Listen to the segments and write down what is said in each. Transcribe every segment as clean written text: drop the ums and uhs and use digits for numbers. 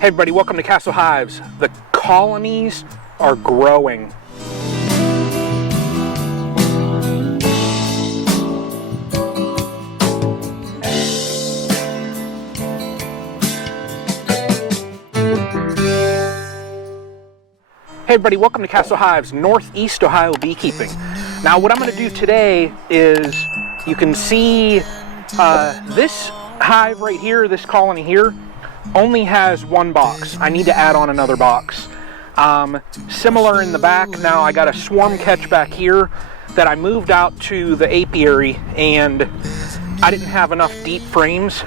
Hey everybody, welcome to Castle Hives. The colonies are growing. Hey everybody, welcome to Castle Hives, Northeast Ohio Beekeeping. Now what I'm going to do today is, you can see this hive right here, this colony here, only has one box. I need to add on another box. Similar in the back, now I got a swarm catch back here that I moved out to the apiary, and I didn't have enough deep frames,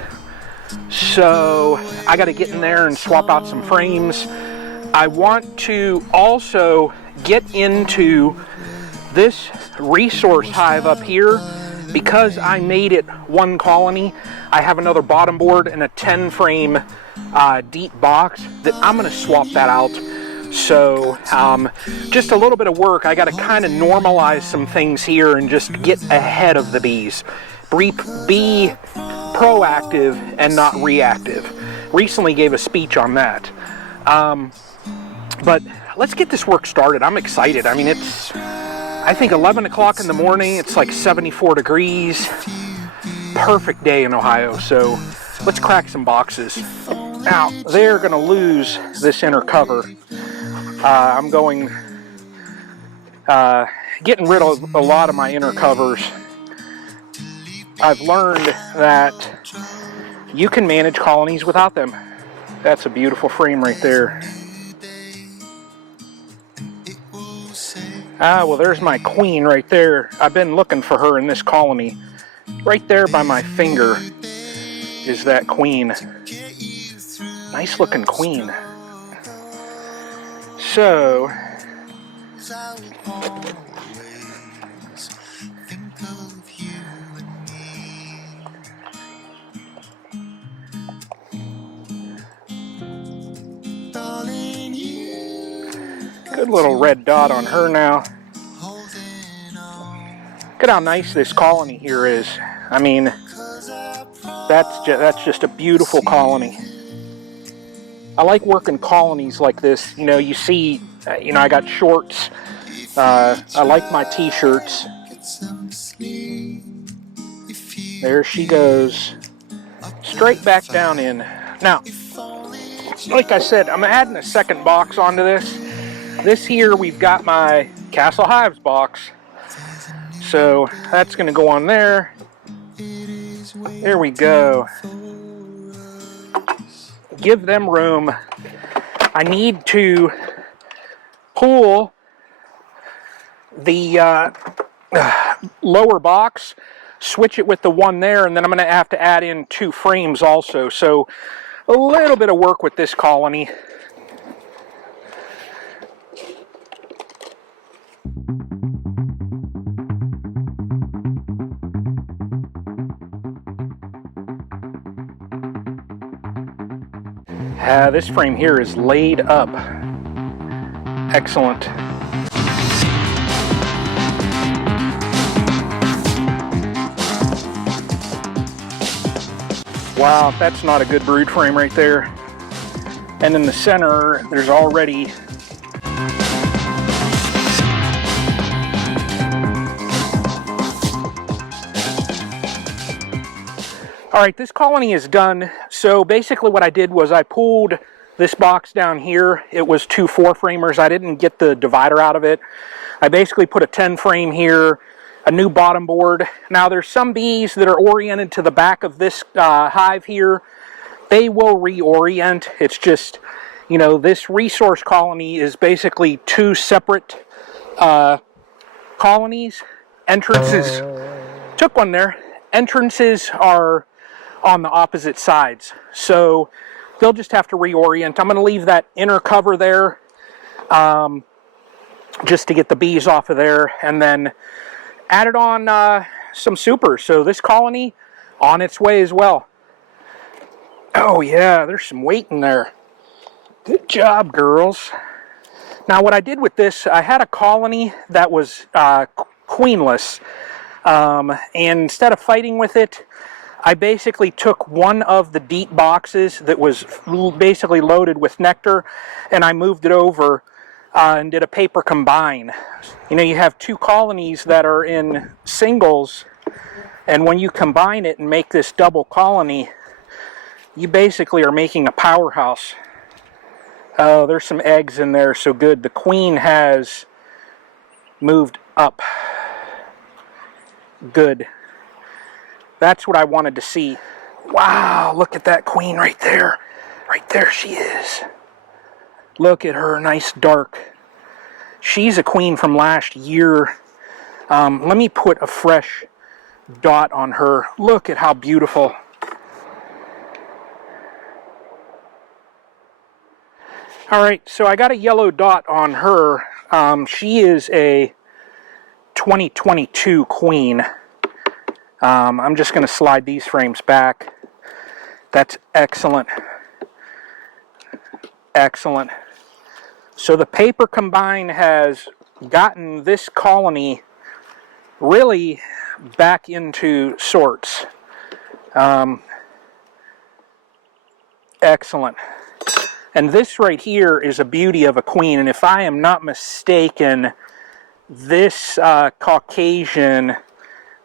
so I got to get in there and swap out some frames. I want to also get into this resource hive up here. Because I made it one colony, I have another bottom board and a 10 frame deep box that I'm going to swap that out. So just a little bit of work. I got to kind of normalize some things here and just get ahead of the bees. Be proactive and not reactive. Recently gave a speech on that. But let's get this work started. I'm excited. I mean, it's, I think 11 o'clock in the morning. It's like 74 degrees. Perfect day in Ohio. So let's crack some boxes. Now, they're going to lose this inner cover. I'm going, getting rid of a lot of my inner covers. I've learned that you can manage colonies without them. That's a beautiful frame right there. Ah, well, there's my queen right there. I've been looking for her in this colony. Right there by my finger is that queen. Nice looking queen. So, good little red dot on her now. Look at how nice this colony here is. I mean, that's just a beautiful colony. I like working colonies like this. You know, you see, I got shorts. I like my t-shirts. There she goes. Straight back down in. Now, like I said, I'm adding a second box onto this. This here, we've got my Castle Hives box. So that's going to go on there. There we go. Give them room. I need to pull the lower box, switch it with the one there, and then I'm going to have to add in 2 frames also. So a little bit of work with this colony. This frame here is laid up. Excellent. Wow, that's not a good brood frame right there. And in the center, there's already Alright, this colony is done. So basically what I did was I pulled this box down here. It was 2 4-framers. I didn't get the divider out of it. I basically put a 10 frame here, a new bottom board. Now there's some bees that are oriented to the back of this hive here. They will reorient. It's just, this resource colony is basically 2 separate colonies. Entrances, took one there. Entrances are on the opposite sides, so they'll just have to reorient. I'm going to leave that inner cover there just to get the bees off of there, and then added on some supers. So this colony on its way as well. Oh yeah, there's some weight in there. Good job, girls. Now what I did with this, I had a colony that was queenless, and instead of fighting with it, I basically took one of the deep boxes that was basically loaded with nectar, and I moved it over and did a paper combine. You know, you have two colonies that are in singles, and when you combine it and make this double colony, you basically are making a powerhouse. Oh, there's some eggs in there, so good. The queen has moved up. Good. That's what I wanted to see. Wow, look at that queen right there. Right there she is. Look at her, nice dark. She's a queen from last year. Let me put a fresh dot on her. Look at how beautiful. Alright, so I got a yellow dot on her. She is a 2022 queen. I'm just going to slide these frames back. That's excellent. Excellent. So the paper combine has gotten this colony really back into sorts. Excellent. And this right here is a beauty of a queen, and if I am not mistaken, this Caucasian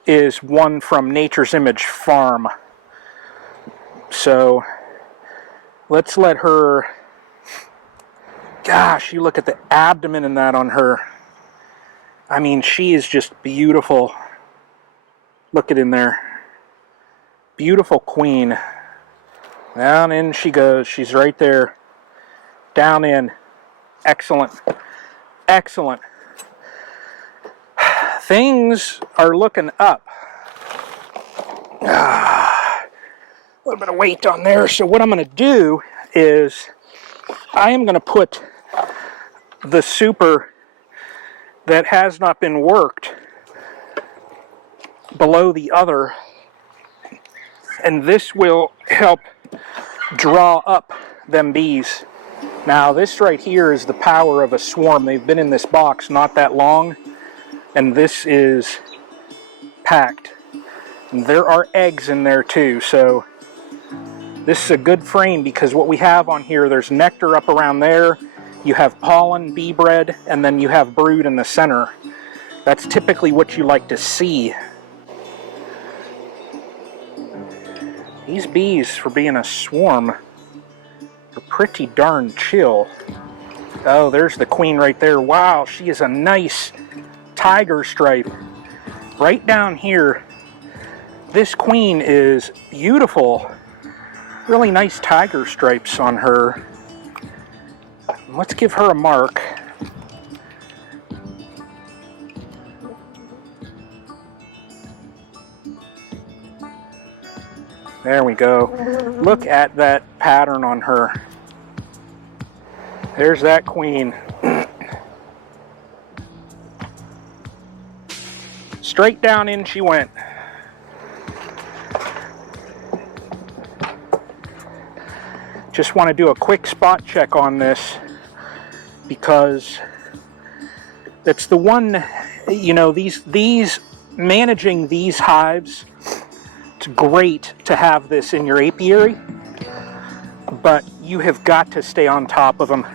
is one from Nature's Image Farm. So let's let her, gosh, you look at the abdomen in that on her. I mean, she is just beautiful. Look at in there. Beautiful queen. Down in she goes. She's right there. Down in. Excellent. Excellent. Things are looking up. A little bit of weight on there. So what I'm going to do is I am going to put the super that has not been worked below the other, and this will help draw up them bees. Now this right here is the power of a swarm. They've been in this box not that long, and this is packed. And there are eggs in there too, so this is a good frame because what we have on here, there's nectar up around there, you have pollen, bee bread, and then you have brood in the center. That's typically what you like to see. These bees, for being a swarm, are pretty darn chill. Oh, there's the queen right there. Wow, she is a nice tiger stripe. Right down here, this queen is beautiful. Really nice tiger stripes on her. Let's give her a mark. There we go. Look at that pattern on her. There's that queen. Straight down in she went. Just want to do a quick spot check on this because it's the one, you know, these managing these hives, it's great to have this in your apiary, but you have got to stay on top of them.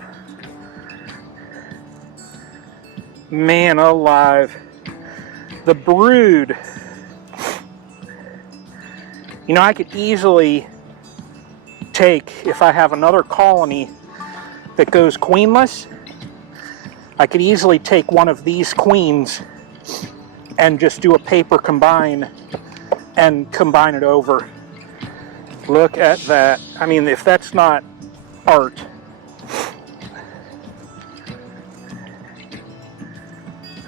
Man alive. The brood. You know, I could easily take, if I have another colony that goes queenless, I could easily take one of these queens and just do a paper combine and combine it over. Look at that. I mean, if that's not art.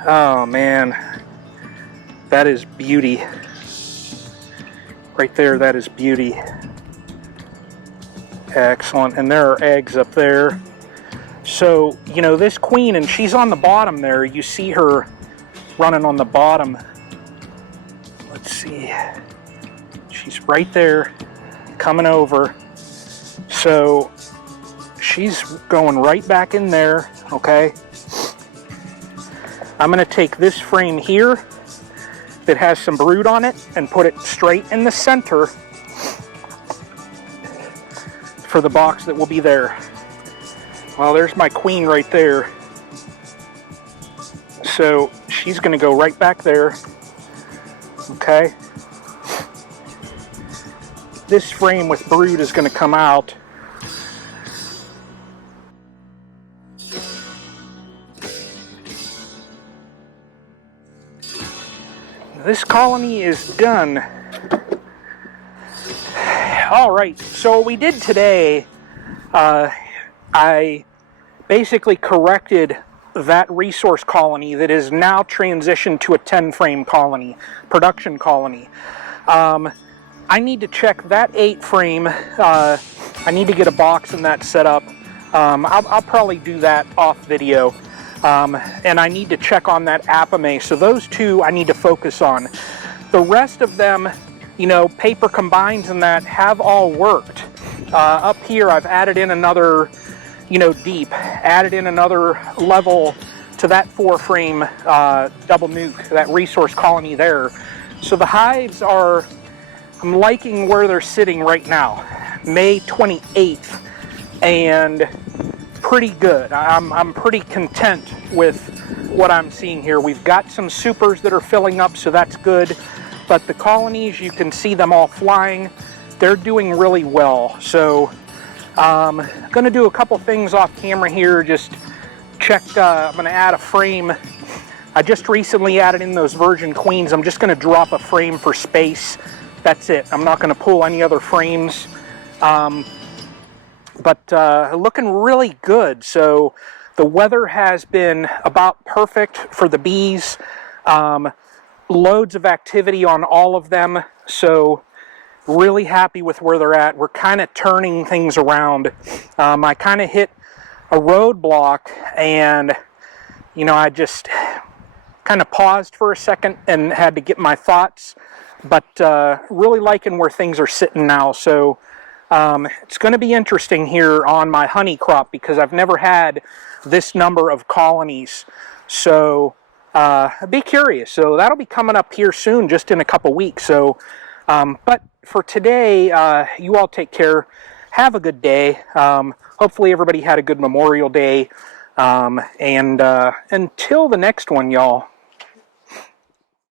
Oh man, that is beauty. Right there, that is beauty. Excellent. And there are eggs up there. So, you know, this queen, and she's on the bottom there. You see her running on the bottom. Let's see. She's right there, coming over. So, she's going right back in there, okay? I'm going to take this frame here that has some brood on it and put it straight in the center for the box that will be there. Well, there's my queen right there. So she's going to go right back there. Okay. This frame with brood is going to come out. This colony is done. All right, so what we did today, I basically corrected that resource colony that is now transitioned to a 10 frame colony, production colony. I need to check that 8 frame. I need to get a box and that set up. I'll probably do that off video. And I need to check on that Apimaye. So those 2 I need to focus on. The rest of them, you know, paper combines and that have all worked. Up here I've added in another, you know, deep, added in another level to that 4 frame double nuke, that resource colony there. So the hives are, I'm liking where they're sitting right now, May 28th, and pretty good. I'm pretty content with what I'm seeing here. We've got some supers that are filling up, so that's good. But the colonies, you can see them all flying. They're doing really well. So I'm going to do a couple things off camera here. Just check, I'm going to add a frame. I just recently added in those virgin queens. I'm just going to drop a frame for space. That's it. I'm not going to pull any other frames. But looking really good. So the weather has been about perfect for the bees. Loads of activity on all of them. So really happy with where they're at. We're kind of turning things around. I kind of hit a roadblock, and you know, I just kind of paused for a second and had to get my thoughts. But really liking where things are sitting now. So it's going to be interesting here on my honey crop, because I've never had this number of colonies. So be curious. So that'll be coming up here soon, just in a couple weeks. So, but for today, you all take care. Have a good day. Hopefully everybody had a good Memorial Day. And until the next one, y'all.